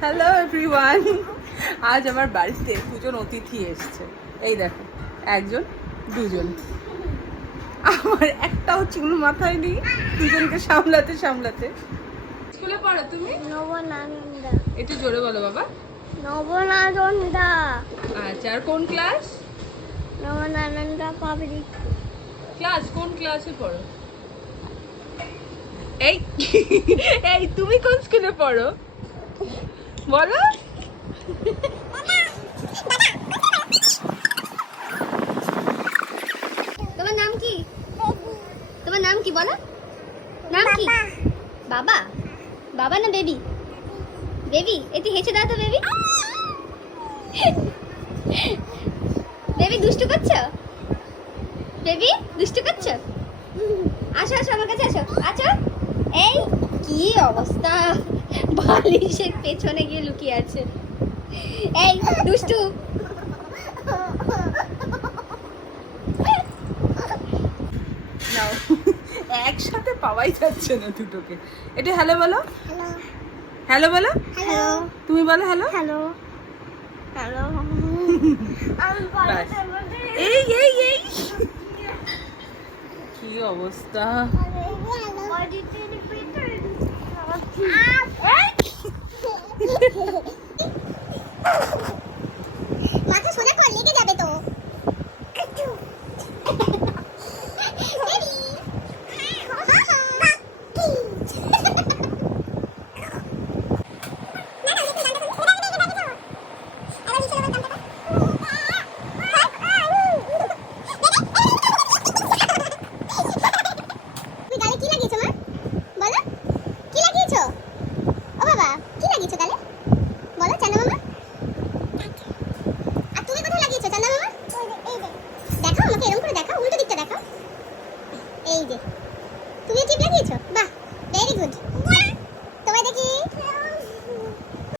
Hello everyone, আজ আমার বাড়িতে দুজন অতিথি এসেছে। এই দেখো, একজন দুজন। আমার একটাও চুল মাথায় নেই, দুজনকে সামলাতে সামলাতে। স্কুলে পড়ো তুমি? নবনানন্দা। একটু জোরে বলো বাবা। নবনানন্দা। আচ্ছা, আর কোন ক্লাস? নবনানন্দা পাবলিক। ক্লাস কোন ক্লাসে পড়ো? এই এই তুমি কোন স্কুলে পড়ো বলো? তোমার নাম কি? তোমার নাম কি বলো? নাম কি? বাবা। বাবা না বেবি? বেবি, একটু হেসে দাও তো বেবি। বেবি দুষ্টু করছো? বেবি দুষ্টু করছো? আসো আসো আমার কাছে আসো। আচ্ছা, এই কি অবস্থা, বালিশের পেছনে গিয়ে লুকিয়ে আছে। এই দুষ্টু। নাও, একসাথে পাওয়াই যাচ্ছে না দুটোকে। এটা হ্যালো বলো। হ্যালো। হ্যালো বলো। হ্যালো। তুমি বলো হ্যালো। হ্যালো। হ্যালো। ব্যাস। এই এই এই কি অবস্থা।